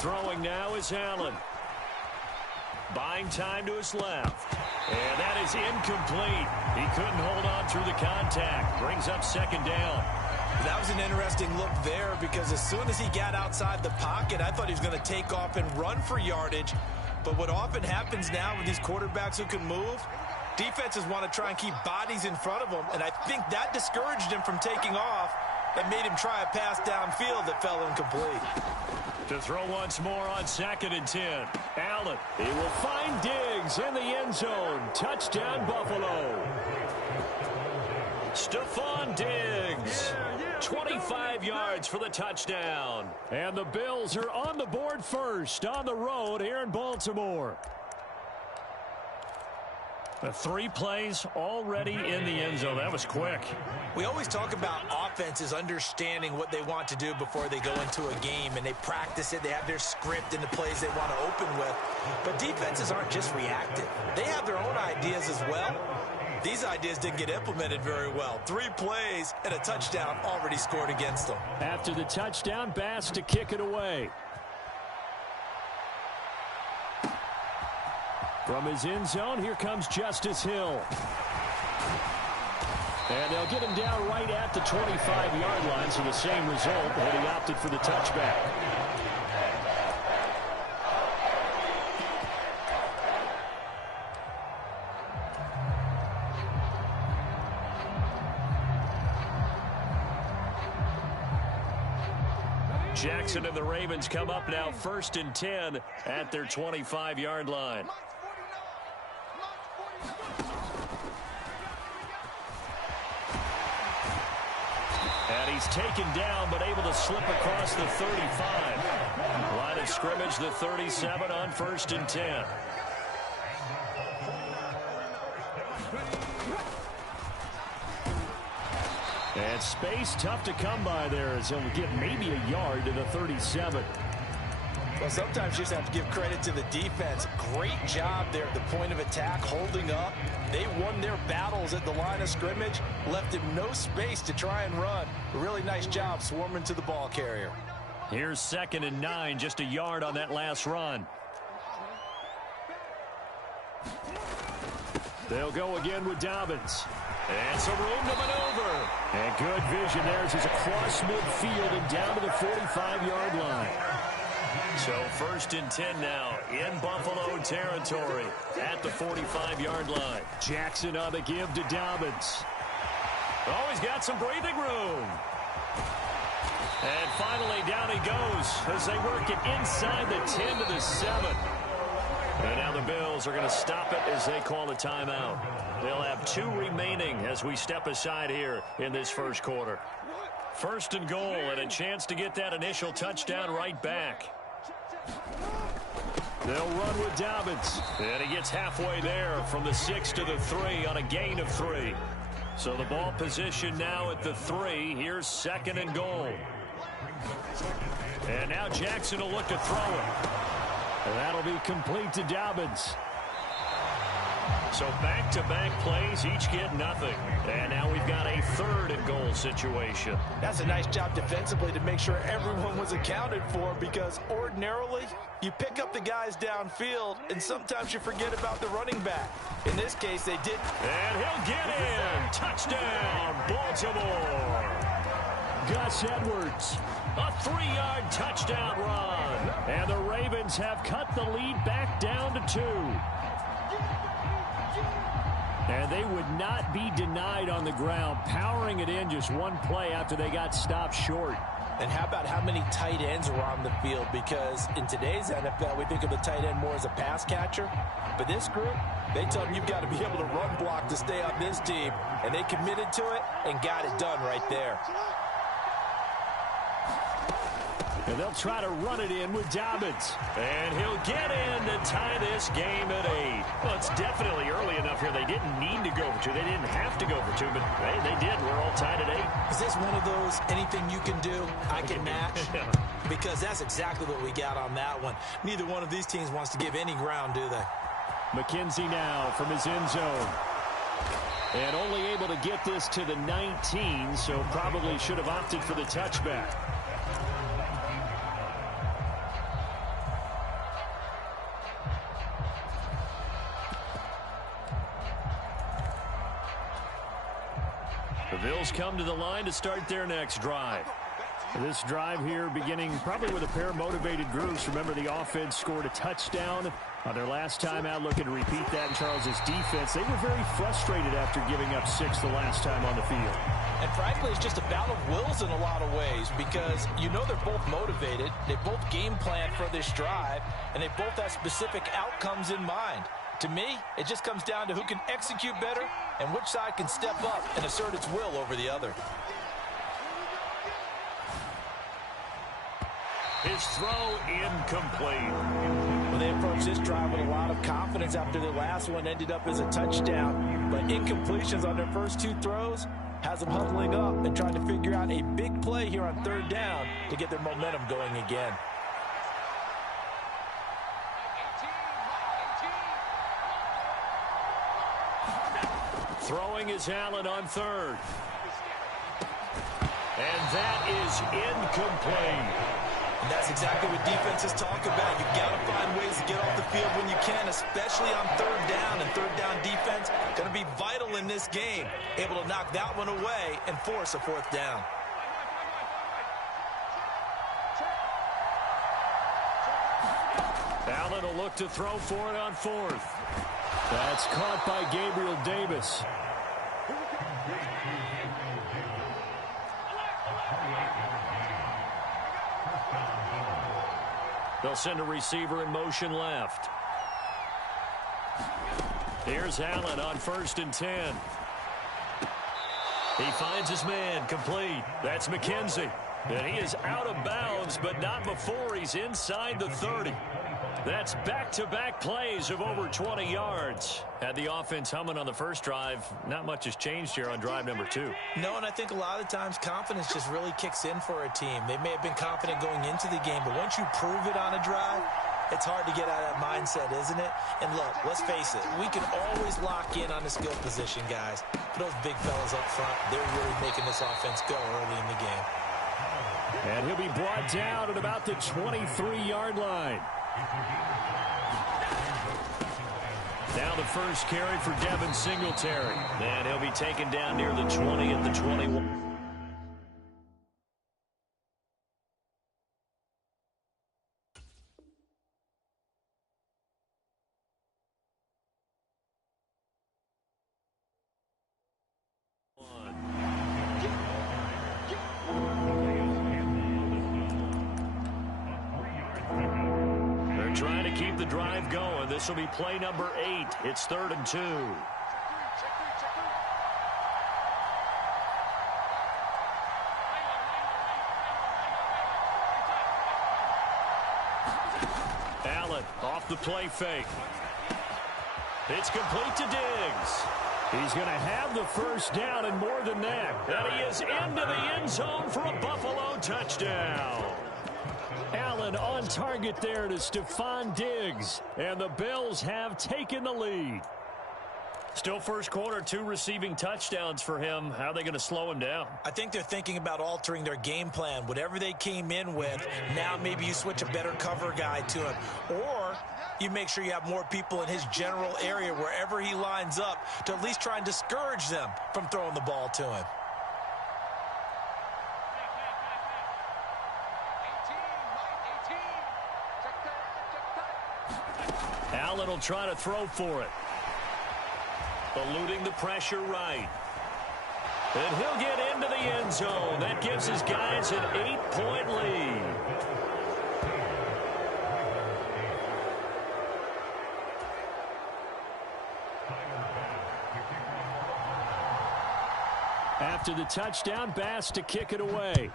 Throwing now is Allen. Buying time to his left. And that is incomplete. He couldn't hold on through the contact. Brings up second down. That was an interesting look there because as soon as he got outside the pocket, I thought he was going to take off and run for yardage. But what often happens now with these quarterbacks who can move, defenses want to try and keep bodies in front of them, and I think that discouraged him from taking off and made him try a pass downfield that fell incomplete. To throw once more on 2nd and 10. Allen, he will find Diggs in the end zone. Touchdown, Buffalo. Stephon Diggs. 25 yards for the touchdown. And the Bills are on the board first on the road here in Baltimore. The 3 plays already in the end zone. That was quick. We always talk about offenses understanding what they want to do before they go into a game, and they practice it. They have their script and the plays they want to open with. But defenses aren't just reactive. They have their own ideas as well. These ideas didn't get implemented very well. 3 plays and a touchdown already scored against them. After the touchdown, Bass to kick it away. From his end zone, here comes Justice Hill. And they'll get him down right at the 25-yard line, so the same result, but he opted for the touchback. Jackson and the Ravens come up now 1st and 10 at their 25-yard line. And he's taken down, but able to slip across the 35. Line of scrimmage, the 37 on 1st and 10. And space tough to come by there as he'll get maybe a yard to the 37. Well, sometimes you just have to give credit to the defense. Great job there at the point of attack, holding up. They won their battles at the line of scrimmage, left him no space to try and run. A really nice job swarming to the ball carrier. Here's 2nd and 9, just a yard on that last run. They'll go again with Dobbins. And some room to maneuver. And good vision there as he's across midfield and down to the 45-yard line. So 1st and 10 now in Buffalo territory at the 45-yard line. Jackson on the give to Dobbins. Oh, he's got some breathing room. And finally down he goes as they work it inside the 10 to the 7. And now the Bills are going to stop it as they call a timeout. They'll have 2 remaining as we step aside here in this first quarter. 1st and goal and a chance to get that initial touchdown right back. They'll run with Dobbins. And he gets halfway there from the 6 to the 3 on a gain of 3. So the ball position now at the 3. Here's 2nd and goal. And now Jackson will look to throw it. And that'll be complete to Dobbins. So back-to-back plays, each get nothing. And now we've got a 3rd and goal situation. That's a nice job defensively to make sure everyone was accounted for, because ordinarily you pick up the guys downfield and sometimes you forget about the running back. In this case, they did. And he'll get in. Touchdown, Baltimore. Gus Edwards, a 3-yard touchdown run. And the Ravens have cut the lead back down to 2. And they would not be denied on the ground, powering it in just one play after they got stopped short. And how about how many tight ends were on the field? Because in today's NFL, we think of the tight end more as a pass catcher. But this group, they tell them you've got to be able to run block to stay on this team. And they committed to it and got it done right there. And they'll try to run it in with Dobbins. And he'll get in to tie this game at 8. Well, it's definitely early enough here. They didn't need to go for 2. They didn't have to go for 2, but hey, they did. We're all tied at 8. Is this one of those anything you can do, I can match? Because that's exactly what we got on that one. Neither one of these teams wants to give any ground, do they? McKenzie now from his end zone. And only able to get this to the 19, so probably should have opted for the touchback. The Bills come to the line to start their next drive. This drive here beginning probably with a pair of motivated groups. Remember, the offense scored a touchdown on their last time out, looking to repeat that in Charles's defense. They were very frustrated after giving up 6 the last time on the field. And frankly, it's just a battle of wills in a lot of ways because you know they're both motivated. They both game plan for this drive, and they both have specific outcomes in mind. To me, it just comes down to who can execute better and which side can step up and assert its will over the other. His throw incomplete. Well, they approached this drive with a lot of confidence after their last one ended up as a touchdown. But incompletions on their first 2 throws has them huddling up and trying to figure out a big play here on 3rd down to get their momentum going again. Throwing is Allen on 3rd. And that is incomplete. And that's exactly what defenses talk about. You've got to find ways to get off the field when you can, especially on 3rd down. And 3rd down defense going to be vital in this game. Able to knock that one away and force a 4th down. Allen will look to throw for it on 4th. That's caught by Gabriel Davis. They'll send a receiver in motion left. Here's Allen on 1st and 10. He finds his man, complete. That's McKenzie. And he is out of bounds, but not before he's inside the 30. That's back-to-back plays of over 20 yards. Had the offense humming on the first drive. Not much has changed here on drive number 2. No, and I think a lot of times confidence just really kicks in for a team. They may have been confident going into the game, but once you prove it on a drive, it's hard to get out of that mindset, isn't it? And look, let's face it, we can always lock in on the skill position, guys. But those big fellas up front, they're really making this offense go early in the game. And he'll be brought down at about the 23-yard line. Now the first carry for Devin Singletary. And he'll be taken down near the 20 at the 21. Trying to keep the drive going. This will be play number 8. It's 3rd and 2. Allen off the play fake. It's complete to Diggs. He's going to have the first down and more than that. And he is into the end zone for a Buffalo touchdown. Allen on target there to Stephon Diggs. And the Bills have taken the lead. Still first quarter, 2 receiving touchdowns for him. How are they going to slow him down? I think they're thinking about altering their game plan. Whatever they came in with, now maybe you switch a better cover guy to him. Or you make sure you have more people in his general area wherever he lines up to at least try and discourage them from throwing the ball to him. Allen will try to throw for it. Eluding the pressure right. And he'll get into the end zone. That gives his guys an 8-point lead. After the touchdown, Bass to kick it away.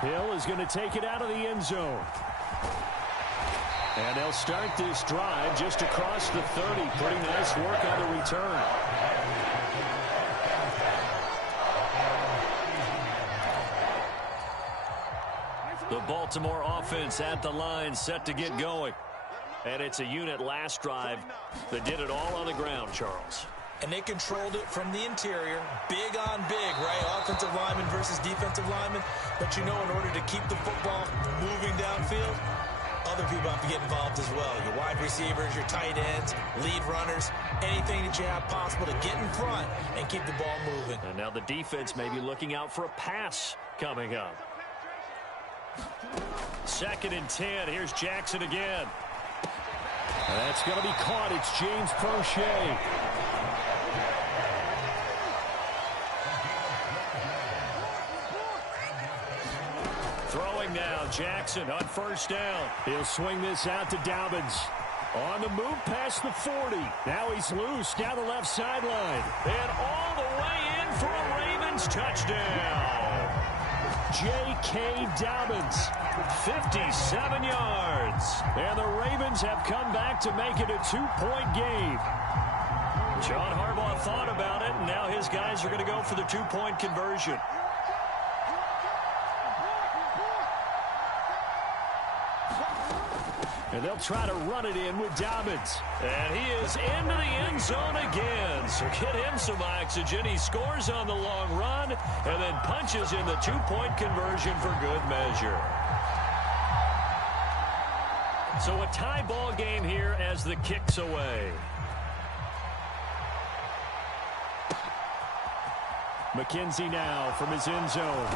Hill is going to take it out of the end zone. And they'll start this drive just across the 30. Pretty nice work on the return. The Baltimore offense at the line, set to get going. And it's a unit last drive that did it all on the ground, Charles. And they controlled it from the interior, big on big, right? Offensive lineman versus defensive lineman. But you know, in order to keep the football moving downfield, other people have to get involved as well. Your wide receivers, your tight ends, lead runners, anything that you have possible to get in front and keep the ball moving. And now the defense may be looking out for a pass coming up. 2nd and 10. Here's Jackson again. And that's going to be caught. It's James Prochet. Throwing now, Jackson on 1st down. He'll swing this out to Dobbins. On the move past the 40. Now he's loose down the left sideline. And all the way in for a Ravens touchdown. J.K. Dobbins, 57 yards. And the Ravens have come back to make it a 2-point game. John Harbaugh thought about it, and now his guys are going to go for the 2-point conversion. And they'll try to run it in with Dobbins. And he is into the end zone again. So get him some oxygen. He scores on the long run and then punches in the 2-point conversion for good measure. So a tie ball game here as the kick's away. McKenzie now from his end zone.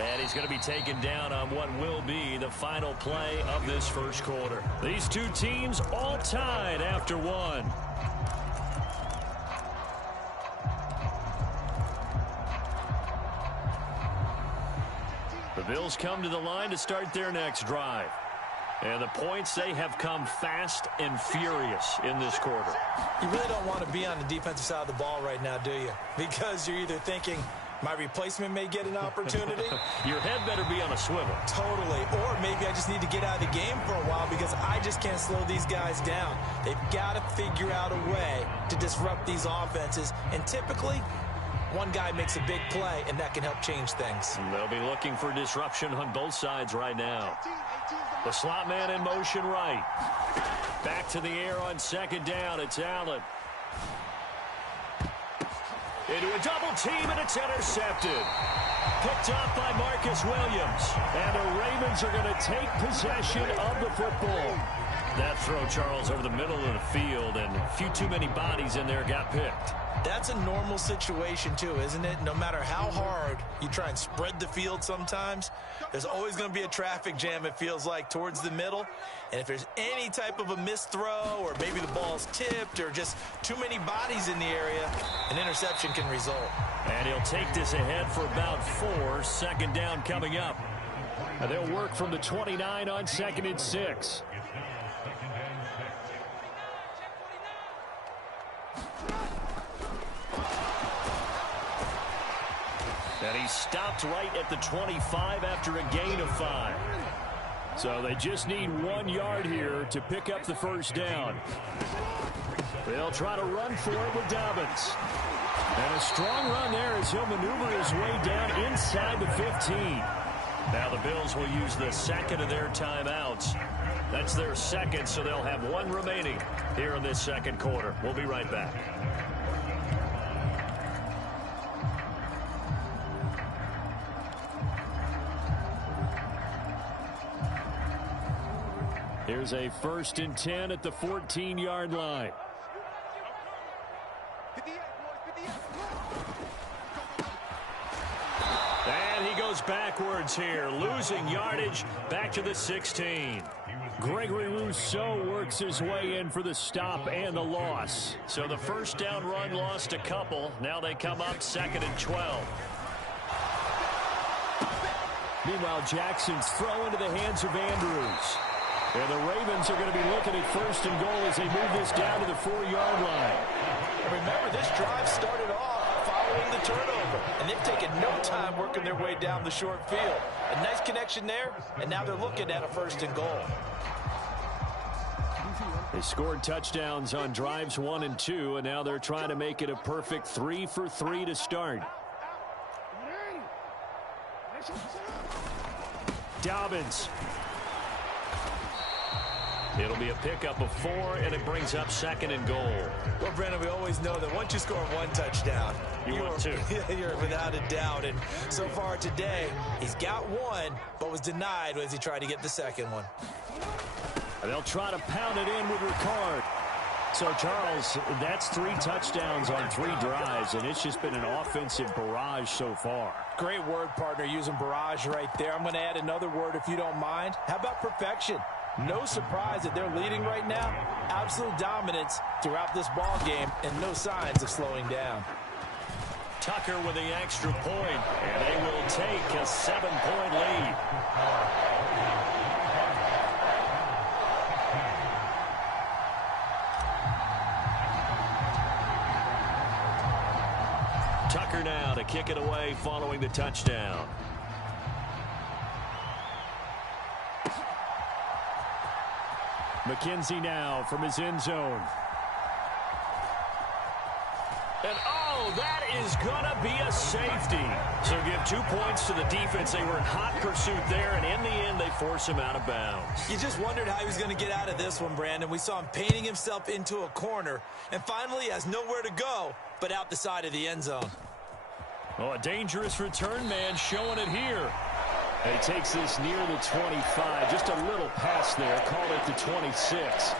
And he's going to be taken down on what will be the final play of this first quarter. These two teams all tied after one. The Bills come to the line to start their next drive. And the points, they have come fast and furious in this quarter. You really don't want to be on the defensive side of the ball right now, do you? Because you're either thinking, my replacement may get an opportunity. Your head better be on a swivel. Totally. Or maybe I just need to get out of the game for a while because I just can't slow these guys down. They've got to figure out a way to disrupt these offenses. And typically, one guy makes a big play, and that can help change things. And they'll be looking for disruption on both sides right now. The slot man in motion right. Back to the air on 2nd down. It's Allen. Into a double team, and it's intercepted. Picked up by Marcus Williams. And the Ravens are going to take possession of the football. That throw, Charles, over the middle of the field, and a few too many bodies in there got picked. That's a normal situation, too, isn't it? No matter how hard you try and spread the field sometimes, there's always going to be a traffic jam, it feels like, towards the middle. And if there's any type of a missed throw or maybe the ball's tipped or just too many bodies in the area, an interception can result. And he'll take this ahead for about 4. 2nd down coming up. And they'll work from the 29 on 2nd and 6. And he stopped right at the 25 after a gain of 5. So they just need 1 yard here to pick up the 1st down. They'll try to run for it with Dobbins. And a strong run there as he'll maneuver his way down inside the 15. Now the Bills will use the 2nd of their timeouts. That's their 2nd, so they'll have 1 remaining here in this 2nd quarter. We'll be right back. Here's a 1st and 10 at the 14-yard line. And he goes backwards here, losing yardage back to the 16. Gregory Rousseau works his way in for the stop and the loss. So the 1st down run lost a couple. Now they come up 2nd and 12. Meanwhile, Jackson's throw into the hands of Andrews. And the Ravens are going to be looking at 1st and goal as they move this down to the 4-yard line. And remember, this drive started off following the turnover. And they've taken no time working their way down the short field. A nice connection there, and now they're looking at a 1st and goal. They scored touchdowns on drives 1 and 2, and now they're trying to make it a perfect 3 for 3 to start. Dobbins. It'll be a pickup of 4, and it brings up 2nd and goal. Well, Brandon, we always know that once you score 1 touchdown, you want 2. You're without a doubt. And so far today, he's got 1, but was denied as he tried to get the 2nd one. And they'll try to pound it in with Ricard. So, Charles, that's 3 touchdowns on 3 drives, and it's just been an offensive barrage so far. Great word, partner, using barrage right there. I'm going to add another word if you don't mind. How about perfection? No surprise that they're leading right now. Absolute dominance throughout this ball game and no signs of slowing down. Tucker with the extra point, and they will take a 7-point lead. Tucker now to kick it away following the touchdown. McKenzie now from his end zone. And, oh, that is going to be a safety. So give 2 points to the defense. They were in hot pursuit there, and in the end, they force him out of bounds. You just wondered how he was going to get out of this one, Brandon. We saw him painting himself into a corner, and finally has nowhere to go but out the side of the end zone. Oh, a dangerous return man showing it here. And he takes this near the 25. Just a little pass there. Called it the 26.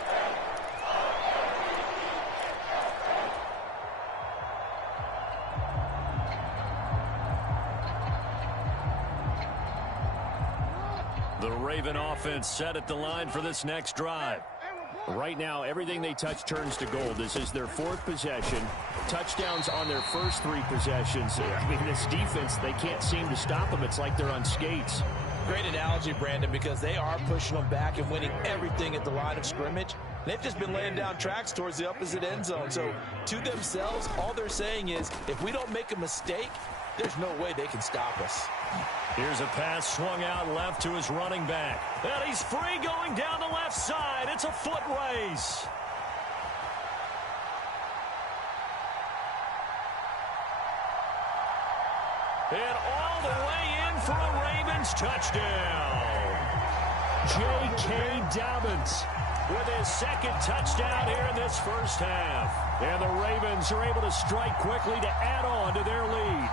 The Raven offense set at the line for this next drive. Right now, everything they touch turns to gold. This is their 4th possession. Touchdowns on their first 3 possessions. I mean, this defense, they can't seem to stop them. It's like they're on skates. Great analogy, Brandon, because they are pushing them back and winning everything at the line of scrimmage. They've just been laying down tracks towards the opposite end zone. So, to themselves, all they're saying is, if we don't make a mistake, there's no way they can stop us. Here's a pass swung out left to his running back. And he's free going down the left side. It's a foot race. And all the way in for a Ravens touchdown. J.K. Dobbins with his 2nd touchdown here in this first half. And the Ravens are able to strike quickly to add on to their lead.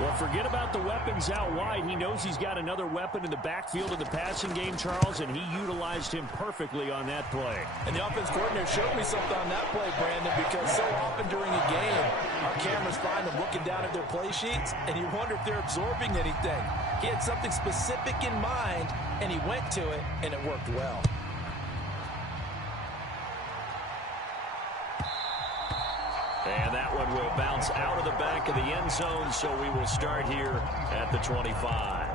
Well, forget about the weapons out wide. He knows he's got another weapon in the backfield of the passing game, Charles, and he utilized him perfectly on that play. And the offense coordinator showed me something on that play, Brandon, because so often during a game, our cameras find them looking down at their play sheets, and you wonder if they're absorbing anything. He had something specific in mind, and he went to it, and it worked well. And that one will bounce out of the back of the end zone, so we will start here at the 25.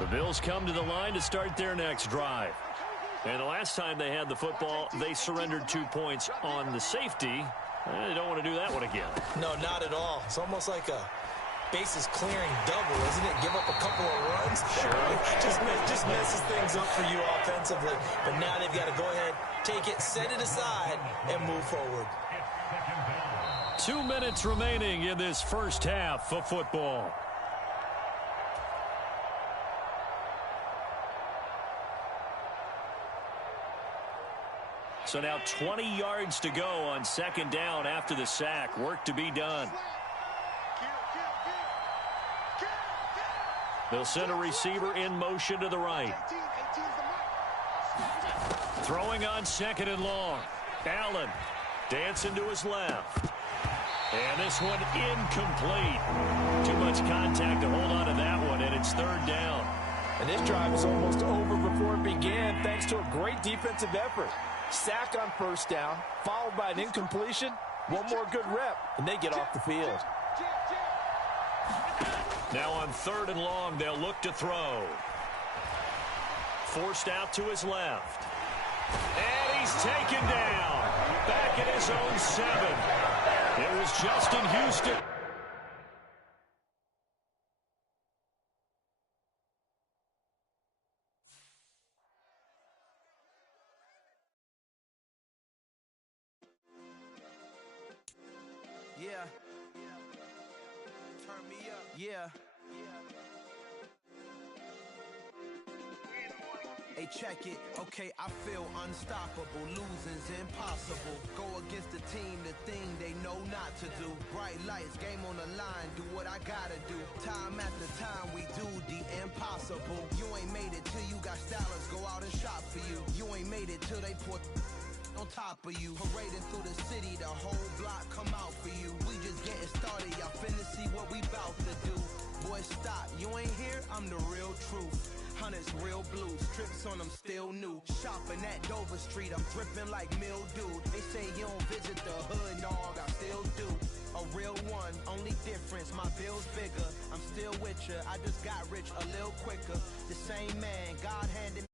The Bills come to the line to start their next drive. And the last time they had the football, they surrendered 2 points on the safety. They don't want to do that one again. No, not at all. It's almost like a bases clearing double, isn't it? Give up a couple of runs. Sure. just messes things up for you offensively. But now they've got to go ahead, take it, set it aside, and move forward. 2 minutes remaining in this first half of football. So now 20 yards to go on 2nd down after the sack. Work to be done. They'll send a receiver in motion to the right. Throwing on 2nd and long. Allen dancing to his left. And this one incomplete. Too much contact to hold on to that one, and it's 3rd down. And this drive is almost over before it began thanks to a great defensive effort. Sack on 1st down, followed by an incompletion. One more good rep, and they get off the field. Now on 3rd and long, they'll look to throw. Forced out to his left. And he's taken down. Back at his own 7. It was Justin Houston. Yeah. Turn me up. Yeah. check it. Okay, I feel unstoppable. Losing's impossible. Go against the team, the thing they know not to do. Bright lights, game on the line, do what I gotta do. Time after time, we do the impossible. You ain't made it till you got stylers, go out and shop for you. You ain't made it till they put on top of you. Parading through the city, the whole block come out for you. We just getting started, y'all finna see what we bout to do. Boy, stop, you ain't here, I'm the real truth. Hunters real blue, strips on them still new. Shopping at Dover Street, I'm dripping like mildew. They say you don't visit the hood, dog, I still do. A real one, only difference, my bill's bigger. I'm still with ya, I just got rich a little quicker. The same man, God handed